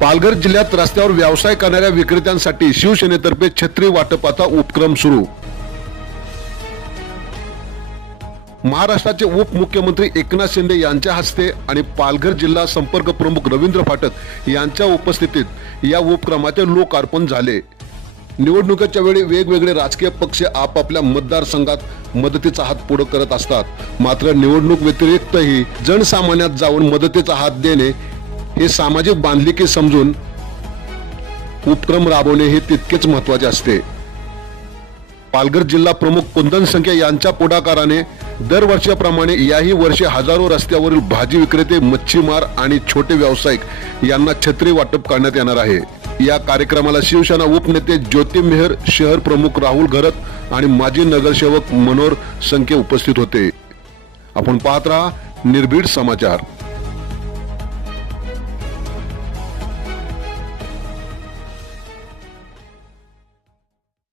पालघर जिल्ह्यात रस्त्यावर व्यवसाय करणाऱ्या विक्रेत्यांसाठी शिवसेनेतर्फे छत्री वाटपाचा उपक्रम सुरू महाराष्ट्राचे उपमुख्यमंत्री एकनाथ शिंदे यांच्या हस्ते आणि पालघर जिल्हा संपर्क प्रमुख रवींद्र फाटक यांच्या उपस्थितीत या उपक्रमाचे लोकार्पण झाले निवडणुकीच्या वेळी वेगवेगळे राजकीय पक्ष आपापल्या मतदारसंघात मदतीचा हात पुढे करत असतात मात्र निवडणूक व्यतिरिक्तही जनसामान्यात जाऊन मदतीचा हात देणे हे सामाजिक बांधिलकी समजून उपक्रम राबवणे हे तितकेच महत्वाचे असते पालघर जिल्हा प्रमुख कुंदन संख्या यांच्या पुढाकाराने दरवर्षीप्रमाणे याही वर्षी हजारो रस्त्यावरील भाजी विक्रेते मच्छीमार आणि छोटे व्यावसायिक यांना छत्री वाटप करण्यात येणार आहे या कार्यक्रमाला शिवसेना उपनेते ज्योती मेहर शहर प्रमुख राहुल घरत आणि माजी नगरसेवक मनोहर संख्ये उपस्थित होते आपण पाहत राहा निर्भीड समाचार